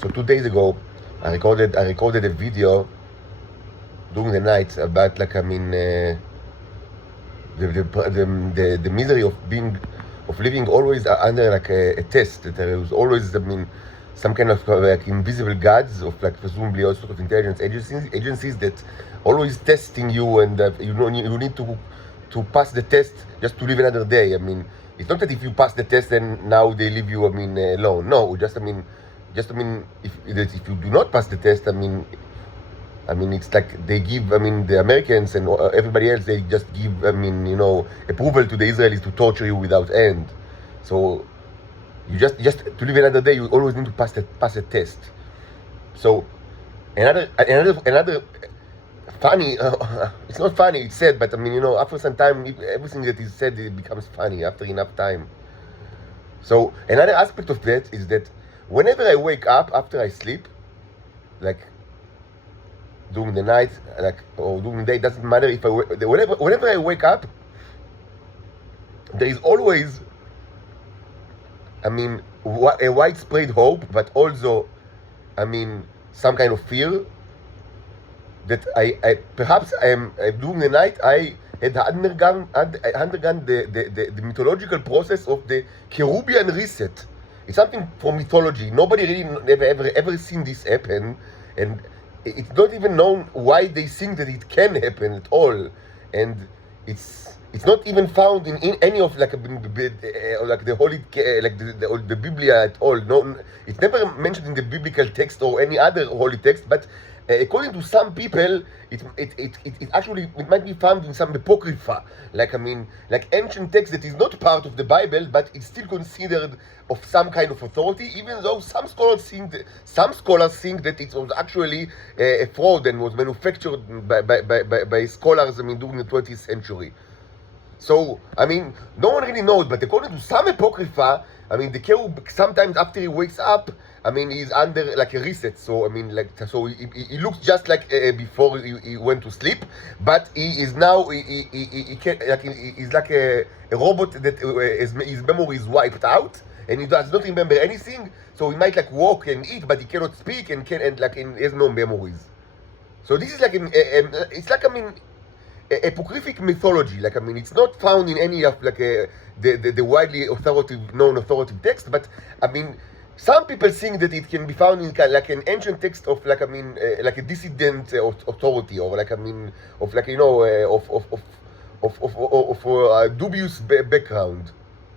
So 2 days ago, I recorded a video during the night about the misery of living always under a test. That there was always some kind of invisible gods of presumably all sort of intelligence agencies that always testing you, and you need to pass the test just to live another day. It's not that if you pass the test then now they leave you alone. No, if you do not pass the test, it's like they give, the Americans and everybody else, they just give, approval to the Israelis to torture you without end. So you just to live another day, you always need to pass a test. So another funny, it's not funny, it's sad, but after some time, everything that is said, it becomes funny after enough time. So another aspect of that is that whenever I wake up after I sleep, like during the night, or during the day, it doesn't matter if whenever I wake up, there is always, a widespread hope, but also, some kind of fear that I perhaps I am during the night I had undergone the mythological process of the Cherubian reset. It's something from mythology. Nobody really ever seen this happen, and it's not even known why they think that it can happen at all, and it's not even found in any of the holy the Biblia at all. No, it's never mentioned in the biblical text or any other holy text. But according to some people, it actually might be found in some apocrypha, like ancient text that is not part of the Bible, but it's still considered of some kind of authority, even though some scholars think that it was actually a fraud and was manufactured by scholars during the 20th century. So no one really knows, but according to some apocrypha, the cherub sometimes after he wakes up, he's under like a reset. So so he looks just like before he went to sleep, but he is now he's like a robot that his memory is wiped out, and he does not remember anything. So he might walk and eat, but he cannot speak and he has no memories. So this is it's apocryphic mythology. It's not found in any of the widely known authoritative text, but some people think that it can be found in an ancient text of a dissident authority, or of dubious background,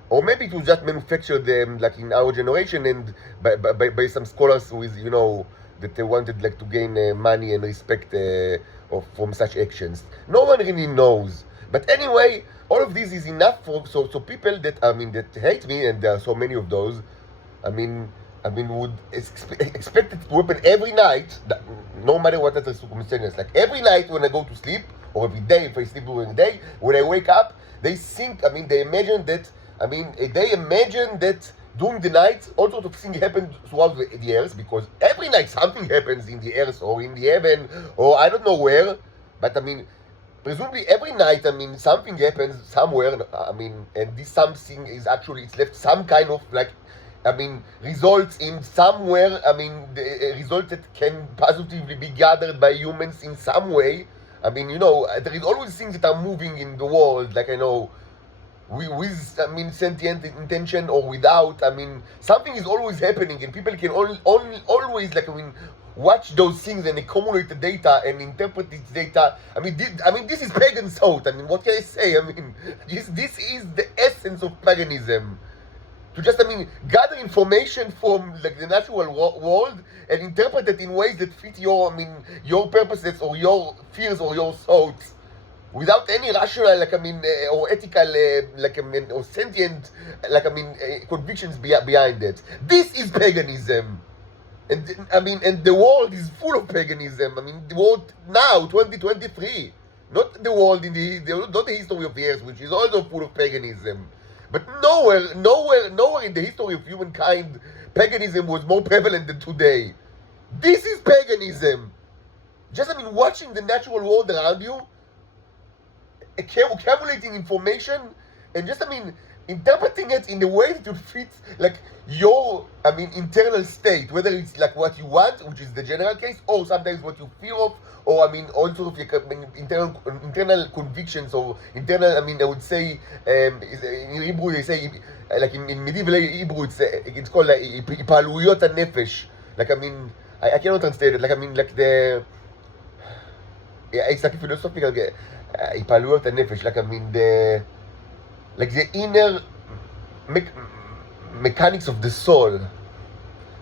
or maybe it was just manufactured in our generation and by some scholars with that they wanted to gain money and respect from such actions. No one really knows. But anyway, all of this is enough for so people that that hate me, and there are so many of those. Would expect it to happen every night, no matter what other circumstances. Like every night when I go to sleep, or every day if I sleep during the day, when I wake up, they think. They imagine that. During the night, all sorts of things happen throughout the earth, because every night something happens in the earth or in the heaven or I don't know where. But presumably every night, something happens somewhere. And this something is actually it's left some kind of results in somewhere. The result that can positively be gathered by humans in some way. There is always things that are moving in the world. With sentient intention or without, something is always happening, and people can always watch those things and accumulate the data and interpret this data. This is pagan thought. What can I say? This is the essence of paganism. To just gather information from the natural world and interpret it in ways that fit your purposes or your fears or your thoughts, without any rational, or ethical, or sentient, convictions behind it. This is paganism, and the world is full of paganism. The world now, 2023, not the world not the history of the earth, which is also full of paganism. But nowhere in the history of humankind, paganism was more prevalent than today. This is paganism. Just watching the natural world around you, accumulating information, and just interpreting it in a way that would fit like your, I mean, internal state, whether it's like what you want, which is the general case, or sometimes what you fear of, or I mean, all sort of like, I mean, internal convictions, or internal, I mean, I would say, in Hebrew they say, like in medieval Hebrew, it's called like התפעלויות הנפש. Like, I mean, I cannot translate it. Like, I mean, like it's like a philosophical, התפעלויות הנפש. Like, I mean, like the inner mechanics of the soul.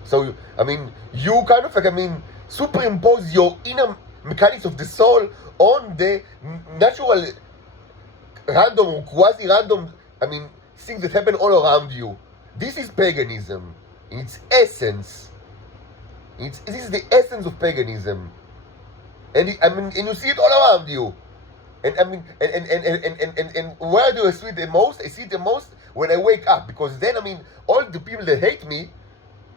So, I mean, you kind of like, I mean, superimpose your inner mechanics of the soul on the natural, random or quasi-random, I mean, things that happen all around you. This is paganism in its essence. This is the essence of paganism. And I mean, and you see it all around you. And I mean, and where do I see it the most? I see it the most when I wake up, because then, I mean, all the people that hate me,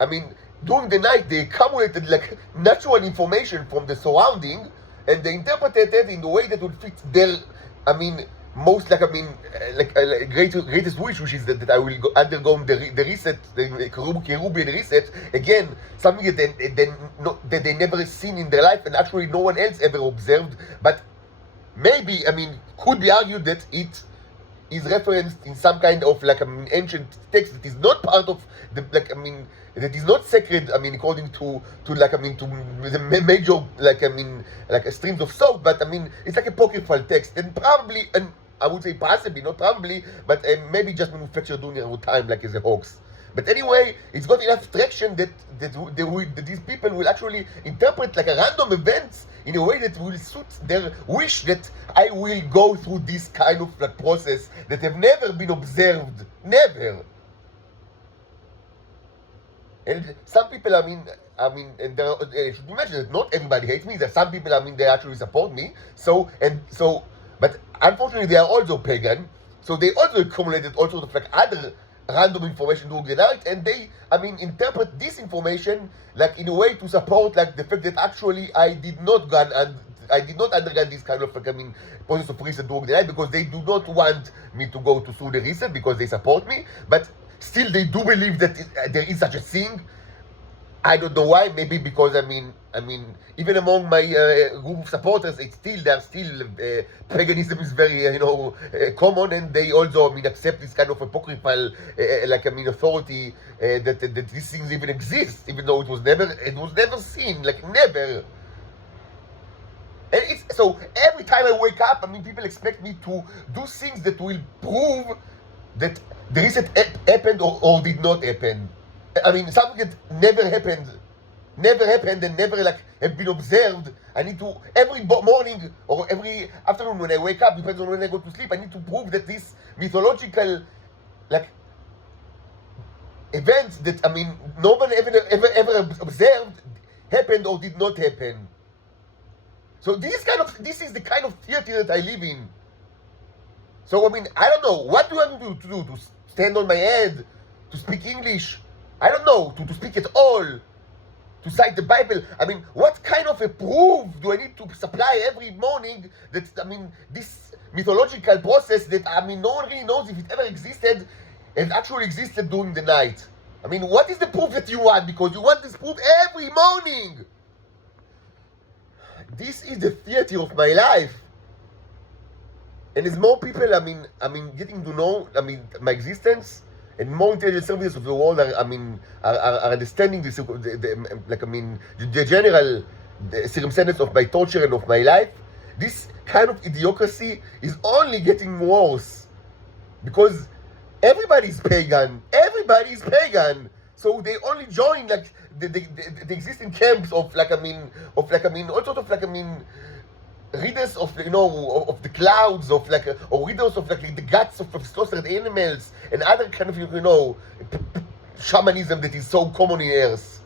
I mean, during the night they accumulated like natural information from the surrounding, and they interpreted it in the way that would fit their, I mean, most like, I mean, greatest wish, which is that I will undergo the reset, the Kerubian reset again, something that they never seen in their life, and actually no one else ever observed, but maybe, I mean, could be argued that it is referenced in some kind of like, I mean, ancient text that is not part of the, like, I mean, that is not sacred, I mean, according to like, I mean, to the major, like, I mean, like streams of thought, but I mean, it's like apocryphal text, and probably, and I would say possibly, not probably, but maybe just manufactured during our time, like as a hoax. But anyway, it's got enough traction that these people will actually interpret like a random events in a way that will suit their wish that I will go through this kind of like process that have never been observed. Never. And some people, I mean, and there, it should be mentioned that not everybody hates me. There are some people, I mean, they actually support me. But unfortunately, they are also pagan. So they also accumulated all sorts of like other random information during the night, and they, I mean, interpret this information like in a way to support like the fact that actually I did not undergo this kind of like, I mean, process of reset during the night, because they do not want me to go through the reset, because they support me, but still they do believe that there is such a thing. I don't know why. Maybe because I mean, even among my group of supporters, paganism is very common, and they also, I mean, accept this kind of apocryphal like, I mean, authority that these things even exist, even though it was never seen, like never. And it's so every time I wake up, I mean, people expect me to do things that will prove that the reset happened or did not happen. I mean, something that never happened, and never like have been observed. I need to, every morning or every afternoon when I wake up, depends on when I go to sleep, I need to prove that this mythological like events that, I mean, no one ever observed happened or did not happen. So this is the kind of theater that I live in. So I mean, I don't know, what do I do to stand on my head, to speak English? I don't know, to speak at all, to cite the Bible. I mean, what kind of a proof do I need to supply every morning that, I mean, this mythological process that, I mean, no one really knows if it ever existed and actually existed during the night? I mean, what is the proof that you want? Because you want this proof every morning. This is the theater of my life. And as more people, I mean, getting to know, I mean, my existence, and more intelligent services of the world are understanding this, like, I mean, the general circumstances of my torture and of my life, this kind of idiocracy is only getting worse, because everybody is pagan. So they only join like the existing camps of like, I mean, all sorts of like, I mean, readers of, of the clouds, of like, or readers of like the guts of slaughtered animals and other kind of, shamanism that is so common in Earth.